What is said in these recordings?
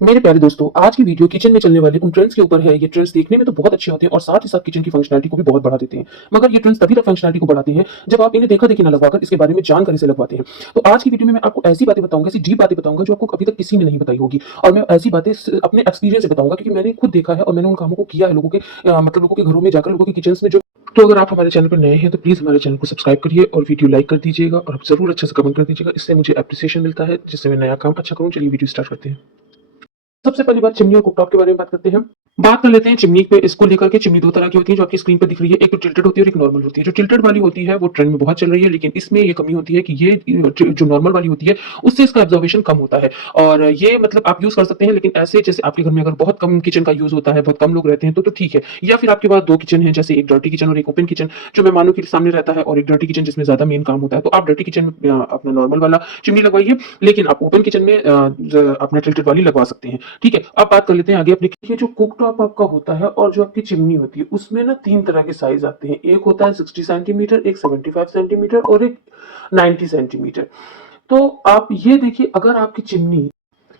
मेरे प्यारे दोस्तों, आज की वीडियो किचन में चलने वाले उन ट्रेंड्स के ऊपर है। ये ट्रेंड्स देखने में तो बहुत अच्छे होते हैं और साथ ही साथ किचन की फंक्शनैलिटी को भी बहुत बढ़ा देते हैं। मगर ये ट्रेंड्स तभी तक फंक्शनैलिटी को बढ़ाते हैं जब आप इन्हें देखा-देखी ना लगवाकर इसके बारे में जानकारी से लगवाते हैं। तो आज की वीडियो में मैं आपको ऐसी बातें बताऊँगा, ऐसी डीप बातें बताऊँगा जो आपको अभी तक किसी ने नहीं बताई होगी। और मैं ऐसी बातें अपने एक्सपीरियंस से बताऊँगा क्योंकि मैंने खुद देखा है और मैंने उन कामों को किया है लोगों के मतलब लोगों के घरों में जाकर, लोगों के किचन्स में जो। तो अगर आप हमारे चैनल पर नए हैं तो प्लीज़ हमारे चैनल को सब्सक्राइब करिए और वीडियो लाइक कर दीजिएगा और आप ज़रूर अच्छे से कमेंट कर दीजिएगा। इससे मुझे एप्रिसिएशन मिलता है, जिससे मैं नया काम अच्छा करूँ। चलिए वीडियो स्टार्ट करते हैं। सबसे पहली बात चिमनी और कुकटॉप के बारे में बात करते हैं। बात कर लेते हैं चिमनी पे। इसको लेकर के चिमनी दो तरह की होती है जो आपकी स्क्रीन पे दिख रही है। एक तो टिल्टेड होती है और एक नॉर्मल होती है। जो टिल्टेड वाली होती है वो ट्रेंड में बहुत चल रही है, लेकिन इसमें ये कमी होती है कि ये जो नॉर्मल वाली होती है उससे इसका ऑब्जर्वेशन कम होता है। और ये मतलब आप यूज कर सकते हैं, लेकिन ऐसे जैसे आपके घर में अगर बहुत कम किचन का यूज होता है, बहुत कम लोग रहते हैं तो ठीक है। या फिर आपके पास दो किचन है, जैसे एक डर्टी किचन और एक ओपन किचन जो मैं मानूं कि सामने रहता है, और एक डर्टी किचन जिसमें ज्यादा मेन काम होता है, तो आप डर्टी किचन में अपना नॉर्मल वाला चिमनी लगवाइए, लेकिन आप ओपन किचन में अपने टिल्टेड वाली लगवा सकते हैं। ठीक है, अब बात कर लेते हैं आगे अपने। ये जो कुक टॉप आपका होता है और जो आपकी चिमनी होती है उसमें ना तीन तरह के साइज आते हैं। एक होता है 60 सेंटीमीटर, एक 75 सेंटीमीटर और एक 90 सेंटीमीटर। तो आप ये देखिए, अगर आपकी चिमनी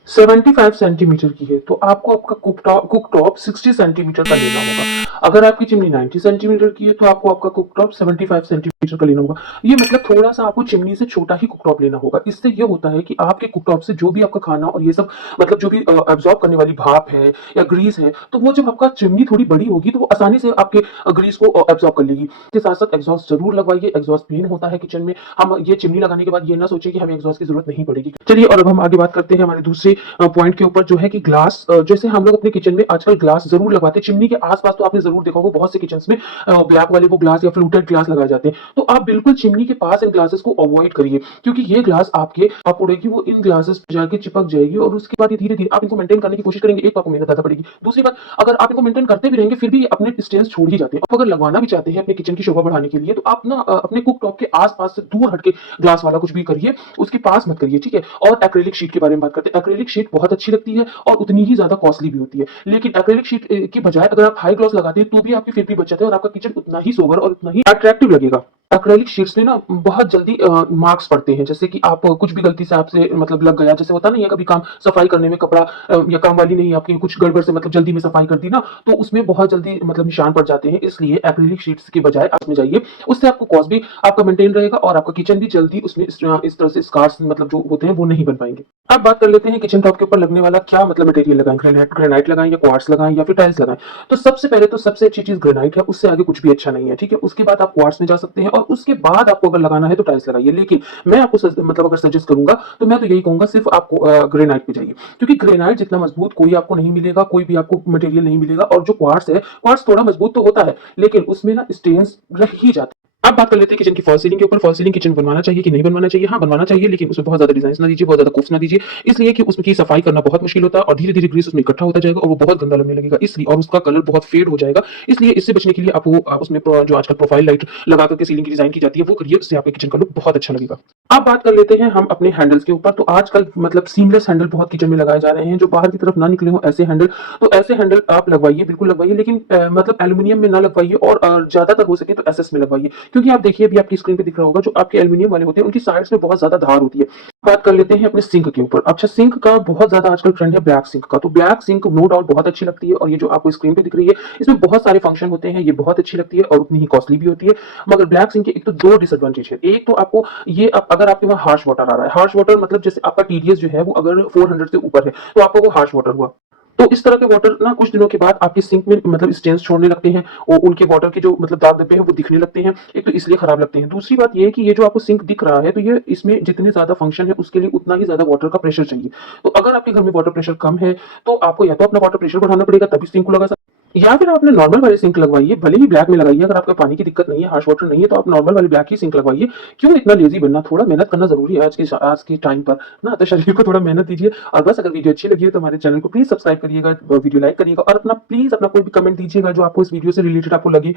75 सेंटीमीटर की है तो आपको आपका कुकटॉप 60 सेंटीमीटर का लेना होगा। अगर आपकी चिमनी 90 सेंटीमीटर की है तो आपको आपका कुकटॉप 75 सेंटीमीटर का लेना होगा। ये मतलब थोड़ा सा आपको चिमनी से छोटा ही कुकटॉप लेना होगा। इससे ये होता है कि आपके कुकटॉप से जो भी आपका खाना और ये सब मतलब जो भी एब्जॉर्ब करने वाली भाप है या ग्रीस है, तो वो जब आपका चिमनी थोड़ी बड़ी होगी तो वो आसानी से आपके ग्रीस को एब्जॉर्ब कर लेगी। इसके साथ साथ एग्जॉस्ट जरूर लगवाइए। एग्जॉस्ट मेन होता है किचन में। हम ये चिमनी लगाने के बाद ये ना सोचे कि हमें एग्जॉस्ट की जरूरत नहीं पड़ेगी। चलिए, और अब हम आगे बात करते हैं हमारे दूसरे पॉइंट के ऊपर, जो है कि ग्लास। जैसे हम लोग अपने किचन में आजकल ग्लास जरूर लगवाते हैं चिमनी के आसपास। तो आपने जरूर देखा होगा बहुत से किचन में ब्लैक वाले वो ग्लास या फ्लूटेड ग्लास लगाए जाते हैं। तो आप बिल्कुल चिमनी के पास इन ग्लासेस को अवॉइड करिए, क्योंकि ये ग्लास आपके आप उड़ेगी, वो इन ग्लासेस पे जाके चिपक जाएगी और उसके बाद ये धीरे धीरे आप इनको मेंटेन करने की कोशिश करेंगे। एक तो आपको मेहनत ज्यादा पड़ेगी, दूसरी बात अगर आप इनको मेंटेन करते भी रहेंगे फिर भी अपने स्टेन्स छोड़ ही जाते हैं। आप अगर लगवाना भी चाहते हैं अपने किचन की शोभा बढ़ाने के लिए, तो आप ना अपने कुक टॉप के आसपास से दूर हटके ग्लास वाला कुछ भी करिए, उसके पास मत करिए। ठीक है, और एक्रेलिक शीट के बारे में बात करते हैं। एक्रेलिक शीट बहुत अच्छी लगती है और उतनी ही ज्यादा कॉस्टली भी होती है, लेकिन एक्रेलिक शीट की बजाय अगर आप हाई ग्लॉस लगाते हैं तो भी आपकी फिर भी बचत है और आपका किचन उतना ही सोबर और उतना ही अट्रैक्टिव लगेगा। एक्रेलिक शीट्स में ना बहुत जल्दी मार्क्स पड़ते हैं, जैसे कि आप कुछ भी गलती से आपसे मतलब लग गया, जैसे होता नहीं है कभी काम सफाई करने में कपड़ा या काम वाली नहीं आपकी कुछ गड़बड़ से मतलब जल्दी में सफाई कर दी ना, तो उसमें बहुत जल्दी मतलब निशान पड़ जाते हैं। इसलिए एक्रेलिक शीट्स की बजाय आप में जाइए, उससे आपको कॉस्ट भी आपका मेंटेन रहेगा और आपका किचन भी जल्दी उसमें इस तरह से स्कार्स मतलब जो होते हैं वो नहीं बन पाएंगे। अब बात कर लेते हैं किचन टॉप के ऊपर लगने वाला क्या मतलब मटेरियल लगाएं। ग्रेनाइट लगाएं या क्वार्ट्स लगाएं या फिर टाइल्स लगाएं। तो सबसे पहले तो सबसे अच्छी चीज ग्रेनाइट है, उससे आगे कुछ भी अच्छा नहीं है। ठीक है, उसके बाद आप क्वार्ट्स में जा सकते हैं और उसके बाद आपको अगर लगाना है तो टाइल्स लगाइए। लेकिन मैं आपको मतलब अगर सजेस्ट करूंगा तो मैं तो यही कहूंगा सिर्फ आपको ग्रेनाइट पे जाइए, क्योंकि ग्रेनाइट जितना मजबूत कोई आपको नहीं मिलेगा, कोई भी आपको मटेरियल नहीं मिलेगा। और जो क्वार्ट्स है, क्वार्ट्स थोड़ा मजबूत तो होता है लेकिन उसमें ना स्टेन्स रह ही जाते हैं। अब बात कर लेते हैं किचन की फॉल सीलिंग के ऊपर। फॉल सीलिंग किचन बनवाना चाहिए कि नहीं बनवाना चाहिए? हाँ, बनवाना चाहिए, लेकिन उसमें बहुत ज्यादा डिजाइन ना दीजिए, बहुत ज्यादा कोफ्स ना दीजिए, इसलिए कि उसकी सफाई करना बहुत मुश्किल होता है और धीरे धीरे ग्रीस उसमें इकट्ठा होता जाएगा और वो बहुत गंदा लगने लगेगा, इसलिए और उसका कलर बहुत फेड हो जाएगा। इसलिए इससे बचने के लिए आप उसमें जो आजकल प्रोफाइल लाइट लगा करके सीलिंग की डिजाइन की जाती है वो करिए, उससे आपके किचन का लुक बहुत अच्छा लगेगा। अब बात कर लेते हैं हम अपने हैंडल्स के ऊपर। तो आजकल मतलब सीमलेस हैंडल बहुत किचन में लगाए जा रहे हैं, जो बाहर की तरफ ना निकले हो ऐसे हैंडल। तो ऐसे हैंडल आप लगवाइए, बिल्कुल लगवाइए, लेकिन मतलब एल्यूमिनियम में ना लगवाइए और ज्यादातर हो सके तो एसएस में लगवाइए, क्योंकि आप देखिए अभी आपकी स्क्रीन पे दिख रहा होगा जो आपके एल्यूमिनियम वाले होते हैं उनकी साइड्स में बहुत ज्यादा धार होती है। बात कर लेते हैं अपने सिंक के ऊपर। अच्छा, सिंक का बहुत ज्यादा आजकल ट्रेंड है ब्लैक सिंक का। तो ब्लैक सिंक नो डाउट बहुत अच्छी लगती है और ये जो आपको स्क्रीन पे दिख रही है इसमें बहुत सारे फंक्शन होते हैं, ये बहुत अच्छी लगती है और उतनी ही कॉस्टली भी होती है। मगर ब्लैक सिंक के एक तो दो डिसएडवांटेज है। एक तो आपको ये अगर आपके वहां हार्श वाटर आ रहा है, हार्श वाटर मतलब जैसे आपका टीडीएस जो है वो अगर 400 से ऊपर है तो आपको वो हार्श वाटर हुआ। तो इस तरह के वाटर ना कुछ दिनों के बाद आपके सिंक में मतलब स्टेन्स छोड़ने लगते हैं और उनके वाटर के जो मतलब दाग धब्बे हैं वो दिखने लगते हैं। एक तो इसलिए खराब लगते हैं। दूसरी बात ये है कि ये जो आपको सिंक दिख रहा है तो ये इसमें जितने ज्यादा फंक्शन है उसके लिए उतना ही ज्यादा वाटर का प्रेशर चाहिए। तो अगर आपके घर में वाटर प्रेशर कम है तो आपको या तो अपना वाटर प्रेशर बढ़ाना पड़ेगा तभी सिंक को लगा सकते, या फिर आपने नॉर्मल वाले सिंक लगवाइए, भले ही ब्लैक में लगाइए। अगर आपको पानी की दिक्कत नहीं है, हार्श वाटर नहीं है, तो आप नॉर्मल वाले ब्लैक ही सिंक लगवाइए। क्यों इतना लेजी बनना, थोड़ा मेहनत करना जरूरी है आज के टाइम पर ना, तो शरीर को थोड़ा मेहनत दीजिए। और बस अगर वीडियो अच्छी लगी है तो हमारे चैनल को प्लीज सब्सक्राइब करिएगा, वीडियो लाइक करिएगा और अपना प्लीज अपना कोई भी कमेंट दीजिएगा जो आपको इस वीडियो से रिलेटेड आपको लगे।